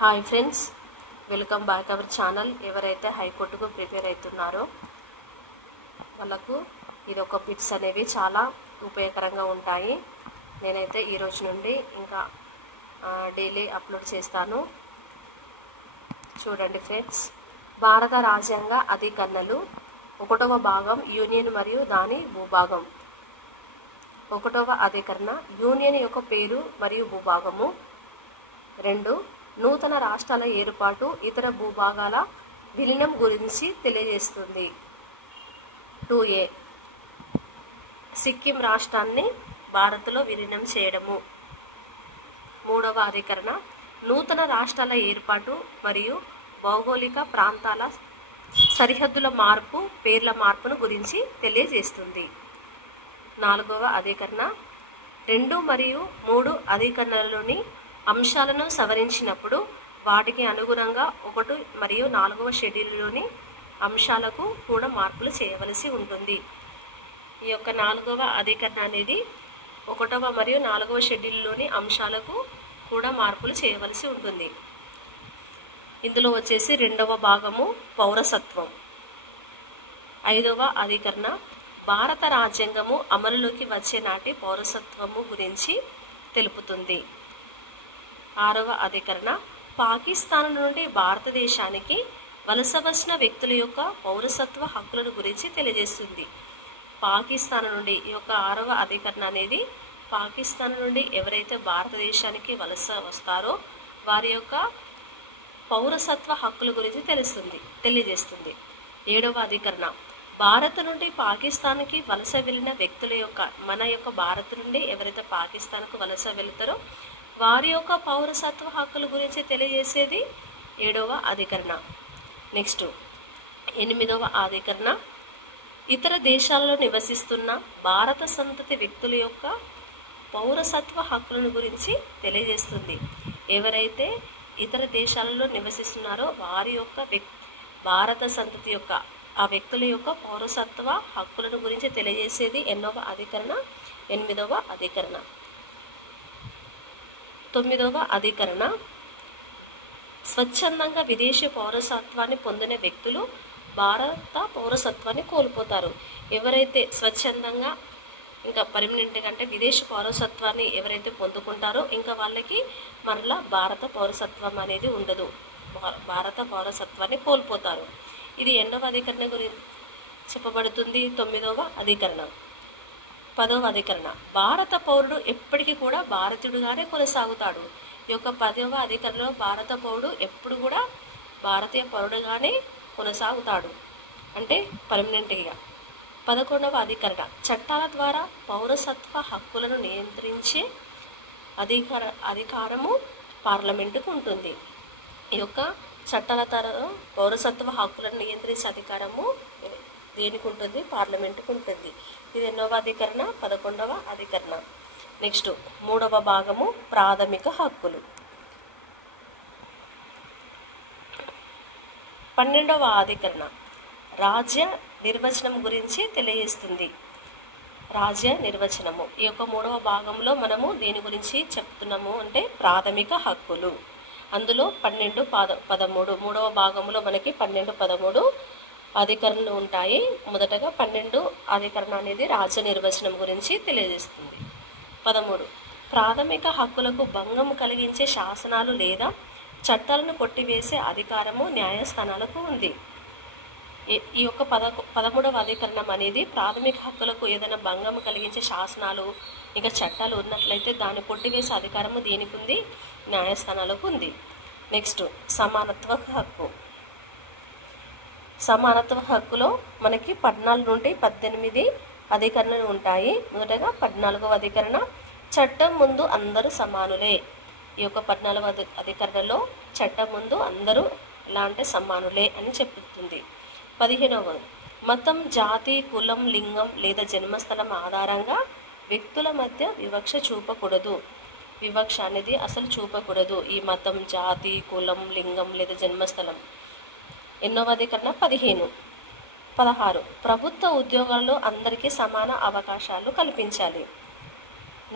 Hi friends, welcome back our channel. ఎవరైతే హైకోర్టుకు prepare అవుతున్నారో వాళ్ళకు ఇది ఒక బిట్స్ అనేవి చాలా ఉపయోగకరంగా ఉంటాయి. నేనైతే ఈరోజు నుండి ఇంకా డైలీ అప్లోడ్ చేస్తాను. చూడండి ఫ్రెండ్స్, భారత రాజ్యాంగ అధికరణలు 1వ భాగం యూనియన్ మరియు దాని భూభాగం. 1వ అధికరణ యూనియన్ యొక్క పేరు మరియు భూభాగము. 2 నూతన రాష్ట్రాల ఏర్పాటు ఇతర భూభాగాల విలీనం గురించి తెలియజేస్తుంది. 2A సిక్కిం రాష్ట్రాన్ని భారత్లో విలీనం చేయడము. 3వ అధికరణ నూతన రాష్ట్రాల ఏర్పాటు మరియు భౌగోళిక ప్రాంతాల సరిహద్దుల మార్పు, పేర్ల మార్పును గురించి తెలియజేస్తుంది. 4వ అధికరణ 2 మరియు 3 అధికరణలలోని అంశాలను సవరించినప్పుడు వాటికి అనుగుణంగా 1 మరియు 4వ షెడ్యూల్లోని అంశాలకు కూడా మార్పులు చేయవలసి ఉంటుంది. ఈ యొక్క 4వ అధికరణ అనేది 1వ మరియు 4వ షెడ్యూల్లోని అంశాలకు కూడా మార్పులు చేయవలసి ఉంటుంది. ఇందులో వచ్చేసి 2వ భాగము పౌరసత్వం. 5వ అధికరణ భారత రాజ్యాంగము అమలులోకి వచ్చే నాటి పౌరసత్వము గురించి తెలుపుతుంది. 6వ అధికరణ పాకిస్తాన్ నుండి భారతదేశానికి వలస వచ్చిన వ్యక్తుల యొక్క పౌరసత్వ హక్కులను గురించి తెలియజేస్తుంది. పాకిస్తాన్ నుండి ఈ యొక్క 6వ అధికరణ అనేది పాకిస్తాన్ నుండి ఎవరైతే భారతదేశానికి వలస వస్తారో వారి యొక్క పౌరసత్వ హక్కుల గురించి తెలియజేస్తుంది. 7వ అధికరణ భారత్ నుండి పాకిస్తాన్కి వలస వెళ్ళిన వ్యక్తుల యొక్క మన యొక్క భారత్ నుండి ఎవరైతే పాకిస్తాన్కు వలస వెళ్తారో వారి యొక్క పౌరసత్వ హక్కుల గురించి తెలియజేసేది 7వ అధికరణ. నెక్స్ట్ 8వ అధికరణ ఇతర దేశాలలో నివసిస్తున్న భారత సంతతి వ్యక్తుల యొక్క పౌరసత్వ హక్కులను గురించి తెలియజేస్తుంది. ఎవరైతే ఇతర దేశాలలో నివసిస్తున్నారో వారి యొక్క భారత సంతతి యొక్క ఆ వ్యక్తుల యొక్క పౌరసత్వ హక్కులను గురించి తెలియజేసేది 8వ అధికరణ. 8వ అధికరణ. 9వ అధికరణ స్వచ్ఛందంగా విదేశీ పౌరసత్వాన్ని పొందిన వ్యక్తులు భారత పౌరసత్వాన్ని కోల్పోతారు. ఎవరైతే స్వచ్ఛందంగా ఇంకా పర్మనెంట్గా అంటే విదేశీ పౌరసత్వాన్ని ఎవరైతే పొందుకుంటారో ఇంకా వాళ్ళకి మరలా భారత పౌరసత్వం అనేది ఉండదు, భారత పౌరసత్వాన్ని కోల్పోతారు. ఇది 8వ అధికరణ గురించి చెప్పబడుతుంది. 9వ అధికరణ. 10వ అధికరణ భారత పౌరుడు ఎప్పటికీ కూడా భారతీయుడుగానే కొనసాగుతాడు. ఈ యొక్క 10వ అధికరణలో భారత పౌరుడు ఎప్పుడు కూడా భారతీయ పౌరుడుగానే కొనసాగుతాడు, అంటే పర్మనెంట్గా. 11వ అధికరణ చట్టాల ద్వారా పౌరసత్వ హక్కులను నియంత్రించే అధికారము పార్లమెంటుకు ఉంటుంది. ఈ యొక్క చట్టాల ద్వారా పౌరసత్వ హక్కులను నియంత్రించే అధికారము దేనికి ఉంటుంది? పార్లమెంటుకు ఉంటుంది. ఇది 8వ అధికరణ. 11వ అధికరణ. నెక్స్ట్ 3వ భాగము ప్రాథమిక హక్కులు. 12వ అధికరణ రాజ్య నిర్వచనం గురించి తెలియజేస్తుంది. రాజ్య నిర్వచనము ఈ యొక్క 3వ భాగంలో మనము దేని గురించి చెప్తున్నాము అంటే ప్రాథమిక హక్కులు. అందులో 12, 13 3వ భాగంలో మనకి 12, 13 అధికరణలు ఉంటాయి. మొదటగా 12 అధికరణ అనేది రాజ్య నిర్వచనం గురించి తెలియజేస్తుంది. 13 ప్రాథమిక హక్కులకు భంగం కలిగించే శాసనాలు లేదా చట్టాలను కొట్టివేసే అధికారము న్యాయస్థానాలకు ఉంది. ఈ యొక్క 13వ అధికరణం అనేది ప్రాథమిక హక్కులకు ఏదైనా భంగం కలిగించే శాసనాలు ఇంకా చట్టాలు ఉన్నట్లయితే దాన్ని కొట్టివేసే అధికారము దేనికి ఉంది? న్యాయస్థానాలకు ఉంది. నెక్స్ట్ సమానత్వ హక్కు. సమానత్వ హక్కులో మనకి 14 నుండి 18 అధికరణలు ఉంటాయి. మొదటగా 14వ అధికరణ చట్టం ముందు అందరూ సమానులే. ఈ యొక్క 14వ అధికరణలో చట్టం ముందు అందరూ ఎలా అంటే సమానులే అని చెప్తుంది. 15వ మతం, జాతి, కులం, లింగం లేదా జన్మస్థలం ఆధారంగా వ్యక్తుల మధ్య వివక్ష చూపకూడదు. వివక్ష అనేది అసలు చూపకూడదు. ఈ మతం, జాతి, కులం, లింగం లేదా జన్మస్థలం. 8వ అధికరణ 16 ప్రభుత్వ ఉద్యోగాల్లో అందరికీ సమాన అవకాశాలు కల్పించాలి.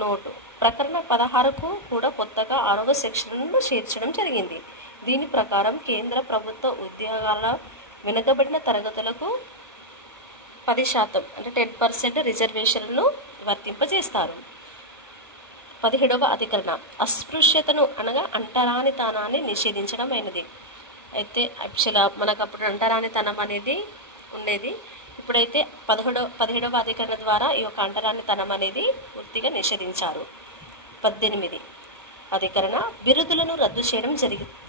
నోటు ప్రకరణ 16కు కూడా కొత్తగా 6వ సెక్షన్ను చేర్చడం జరిగింది. దీని ప్రకారం కేంద్ర ప్రభుత్వ ఉద్యోగాల వెనుకబడిన తరగతులకు 10% అంటే 10% రిజర్వేషన్లను వర్తింపజేస్తారు. 17వ అధికరణ అస్పృశ్యతను అనగా అంటరానితనాన్ని నిషేధించడం అయినది. అయితే యాక్చువల్గా మనకు అప్పుడు అంటరానితనం అనేది ఉండేది. ఇప్పుడైతే 17వ అధికరణ ద్వారా ఈ యొక్క అంటరానితనం అనేది పూర్తిగా నిషేధించారు. 18 అధికరణ బిరుదులను రద్దు చేయడం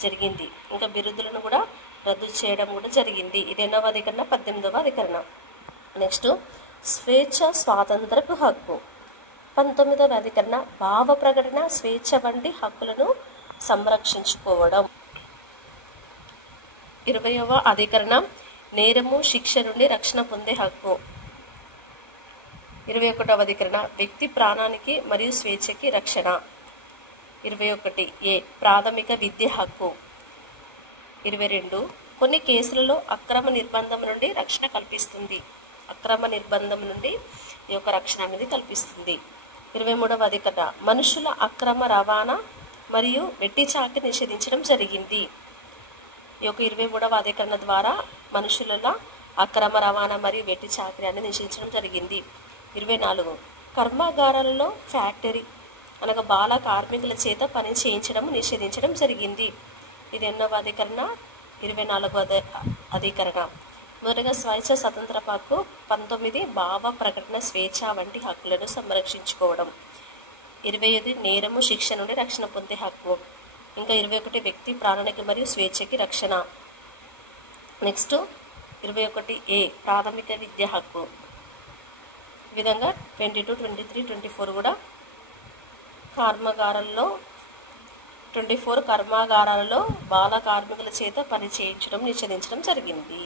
జరిగింది. ఇంకా బిరుదులను కూడా రద్దు చేయడం కూడా జరిగింది. ఇది ఎన్నవ అధికరణ? 18వ అధికరణ. నెక్స్ట్ స్వేచ్ఛ స్వాతంత్రపు హక్కు. 19వ అధికరణ భావ ప్రకటన స్వేచ్ఛ వంటి హక్కులను సంరక్షించుకోవడం. 20వ అధికరణ నేరము శిక్ష నుండి రక్షణ పొందే హక్కు. 21వ అధికరణ వ్యక్తి ప్రాణానికి మరియు స్వేచ్ఛకి రక్షణ. 21 ప్రాథమిక విద్య హక్కు. 22 కొన్ని కేసులలో అక్రమ నిర్బంధం నుండి రక్షణ కల్పిస్తుంది. అక్రమ నిర్బంధం నుండి ఈ యొక్క రక్షణ అనేది కల్పిస్తుంది. 23వ అధికరణ మనుషుల అక్రమ రవాణా మరియు వెట్టి చాకిరి నిషేధించడం జరిగింది. ఈ యొక్క 23వ అధికరణ ద్వారా మనుషుల అక్రమ రవాణా మరియు వెట్టి చాకిరి అనేది నిషేధించడం జరిగింది. 24 కర్మాగారాలలో ఫ్యాక్టరీ అనగా బాల కార్మికుల చేత పని చేయించడం నిషేధించడం జరిగింది. ఇది ఎన్నవ అధికరణ? 24వ అధికరణ. మొదటగా స్వేచ్ఛ స్వతంత్ర హక్కు. 19 భావ ప్రకటన స్వేచ్ఛ వంటి హక్కులను సంరక్షించుకోవడం. 25 నేరము శిక్ష నుండి రక్షణ పొందే హక్కు. ఇంకా 21 వ్యక్తి ప్రాణానికి మరియు స్వేచ్ఛకి రక్షణ. నెక్స్ట్ 21 ప్రాథమిక విద్య హక్కు. ఈ విధంగా 22, 23, 24 కూడా కర్మాగారాల్లో 24 కర్మాగారాలలో బాల కార్మికుల చేత పని చేయించడం నిషేధించడం జరిగింది.